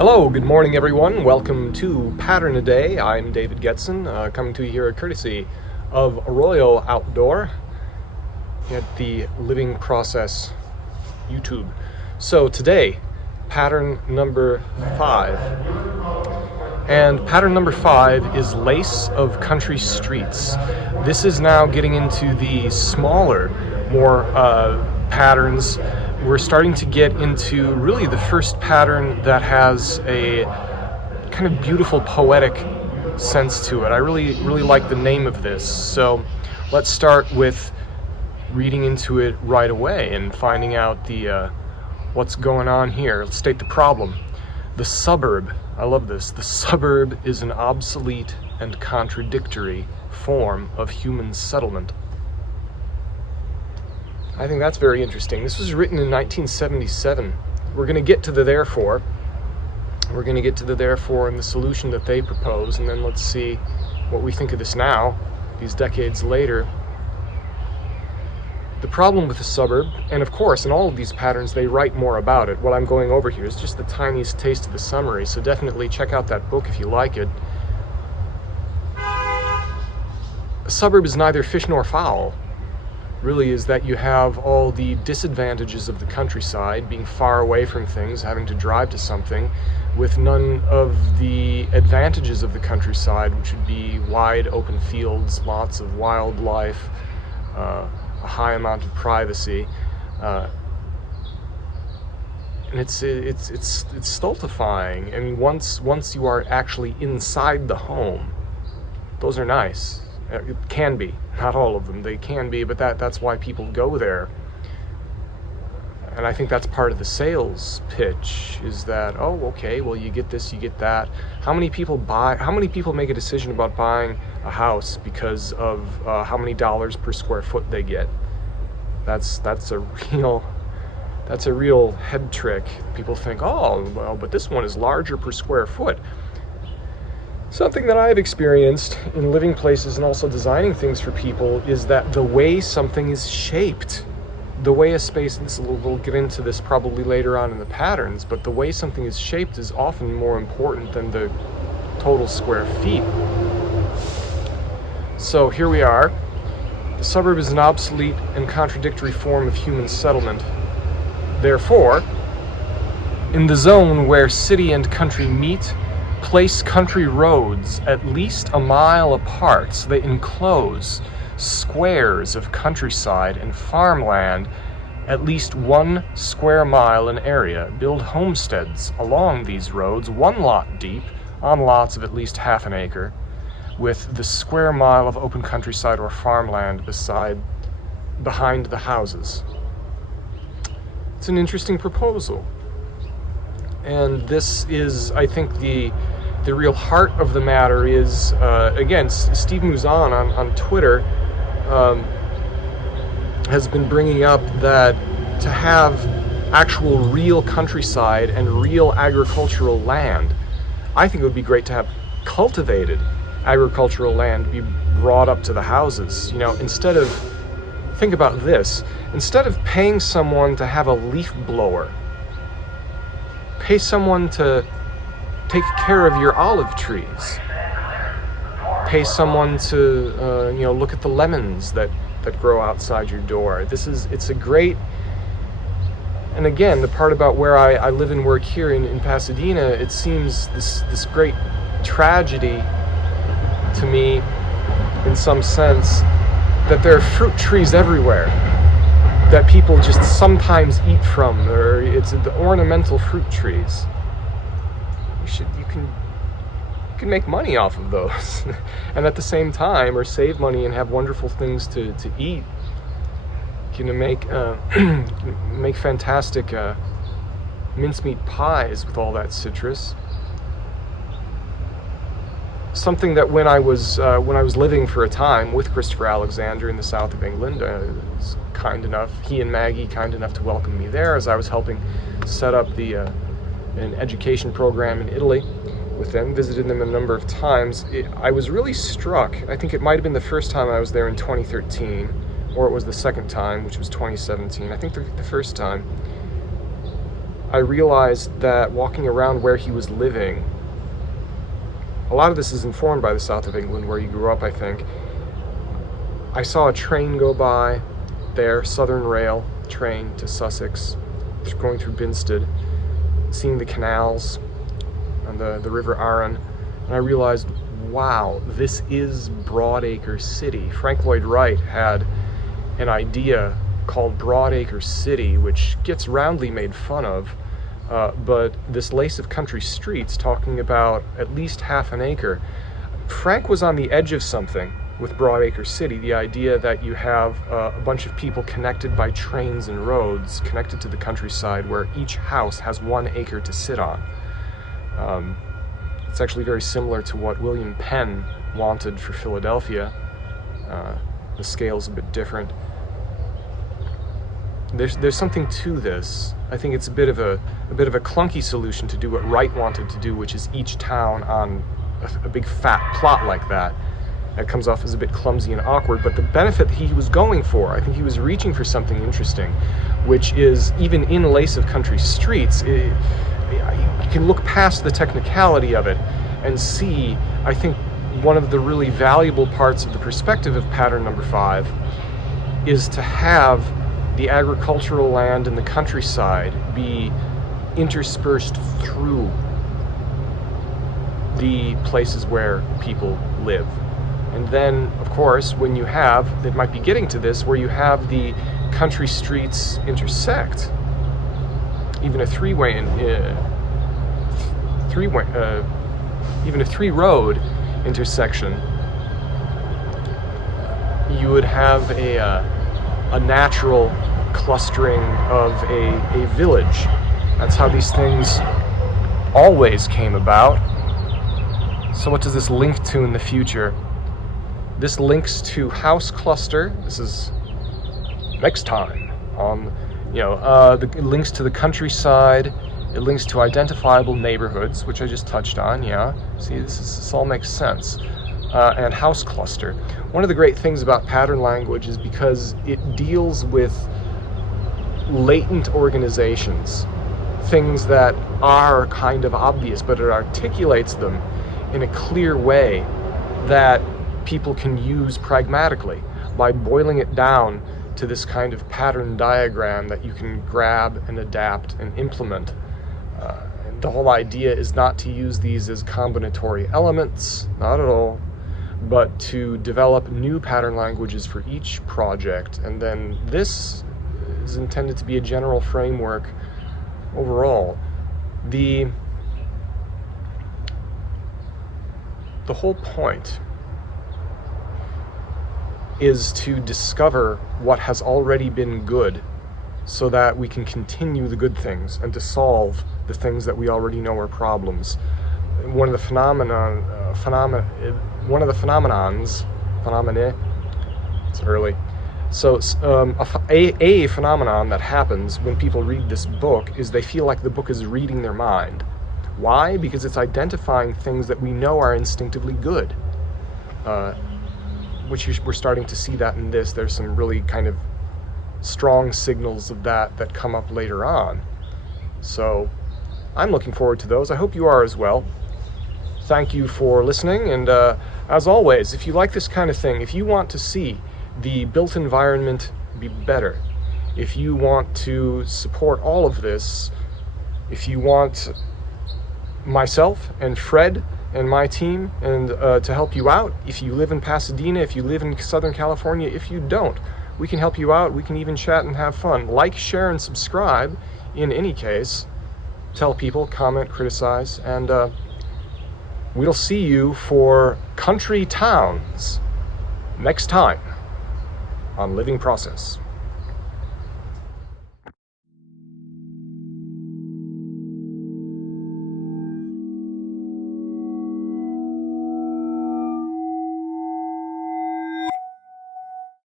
Hello, good morning everyone. Welcome to Pattern a Day. I'm David Getson, coming to you here courtesy of Arroyo Outdoor at the Living Process YouTube. So today, pattern number 5. And pattern number 5 is Lace of Country Streets. This is now getting into the smaller, more patterns. We're starting to get into really the first pattern that has a kind of beautiful poetic sense to it. I really like the name of this. So let's start with reading into it right away and finding out the what's going on here. Let's state the problem. The suburb, I love this. The suburb is an obsolete and contradictory form of human settlement. I think that's very interesting. This was written in 1977. We're going to get to the therefore. We're going to get to the therefore and the solution that they propose, and then let's see what we think of this now, these decades later. The problem with the suburb, and of course in all of these patterns they write more about it. What I'm going over here is just the tiniest taste of the summary, so definitely check out that book if you like it. A suburb is neither fish nor fowl. Really is that you have all the disadvantages of the countryside, being far away from things, having to drive to something, with none of the advantages of the countryside, which would be wide open fields, lots of wildlife, a high amount of privacy, and it's stultifying. And once you are actually inside the home, those are nice. It can be, not all of them, they can be, but that's why people go there. And I think that's part of the sales pitch, is that, oh, okay, well, you get this, you get that. How many people make a decision about buying a house because of how many dollars per square foot they get? That's a real head trick. People think, oh, well, but this one is larger per square foot. Something that I've experienced in living places and also designing things for people is that the way something is shaped, the way a space, and we'll get into this probably later on in the patterns, but the way something is shaped is often more important than the total square feet. So here we are. The suburb is an obsolete and contradictory form of human settlement. Therefore, in the zone where city and country meet, place country roads at least a mile apart so they enclose squares of countryside and farmland at least 1 square mile in area. Build homesteads along these roads, 1 lot deep, on lots of at least half an acre, with the square mile of open countryside or farmland behind the houses. It's an interesting proposal. And this is, I think, the real heart of the matter is, again, Steve Mouzon on Twitter has been bringing up that to have actual real countryside and real agricultural land, I think it would be great to have cultivated agricultural land be brought up to the houses. You know, think about this, instead of paying someone to have a leaf blower, pay someone to take care of your olive trees. Pay someone to, look at the lemons that grow outside your door. It's a great, and again, the part about where I live and work here in Pasadena, it seems this great tragedy to me, in some sense, that there are fruit trees everywhere that people just sometimes eat from, or it's the ornamental fruit trees. You can make money off of those, and at the same time, or save money and have wonderful things to eat. You can make fantastic mincemeat pies with all that citrus. Something that when I was living for a time with Christopher Alexander in the south of England, was kind enough, he and Maggie kind enough to welcome me there as I was helping set up an education program in Italy with them, visited them a number of times. I was really struck. I think it might have been the first time I was there in 2013, or it was the second time, which was 2017. I think the first time. I realized that walking around where he was living, a lot of this is informed by the south of England where he grew up, I think. I saw a train go by there, Southern Rail train to Sussex, going through Binstead, seeing the canals and the River Arun, and I realized, wow, this is Broadacre City. Frank Lloyd Wright had an idea called Broadacre City, which gets roundly made fun of, but this lace of country streets talking about at least half an acre. Frank was on the edge of something with Broadacre City, the idea that you have a bunch of people connected by trains and roads, connected to the countryside, where each house has 1 acre to sit on. It's actually very similar to what William Penn wanted for Philadelphia. The scale's a bit different. There's something to this. I think it's a bit of a clunky solution to do what Wright wanted to do, which is each town on a big fat plot like that. That comes off as a bit clumsy and awkward, but the benefit he was going for, I think he was reaching for something interesting, which is, even in a lace of country streets, you can look past the technicality of it and see, I think, one of the really valuable parts of the perspective of pattern number 5 is to have the agricultural land and the countryside be interspersed through the places where people live. And then, of course, when you have, it might be getting to this, where you have the country streets intersect, even a even a 3-road intersection, you would have a natural clustering of a village. That's how these things always came about. So what does this link to in the future? This links to house cluster. This is next time on, it links to the countryside. It links to identifiable neighborhoods, which I just touched on. Yeah, see, this all makes sense. And house cluster. One of the great things about pattern language is because it deals with latent organizations, things that are kind of obvious, but it articulates them in a clear way that people can use pragmatically by boiling it down to this kind of pattern diagram that you can grab and adapt and implement. And the whole idea is not to use these as combinatory elements, not at all, but to develop new pattern languages for each project. And then this is intended to be a general framework overall. The whole point is to discover what has already been good so that we can continue the good things and to solve the things that we already know are problems. One of the phenomena, it's early. So a phenomenon that happens when people read this book is they feel like the book is reading their mind. Why? Because it's identifying things that we know are instinctively good. Which we're starting to see that in this. There's some really kind of strong signals of that come up later on. So I'm looking forward to those. I hope you are as well. Thank you for listening, and as always, if you like this kind of thing, if you want to see the built environment be better, if you want to support all of this, if you want myself and Fred and my team and to help you out, if you live in Pasadena, if you live in Southern California, if you don't, we can help you out. We can even chat and have fun. Like, share, and subscribe in any case. Tell people, comment, criticize, and we'll see you for Country Towns next time on Living Process.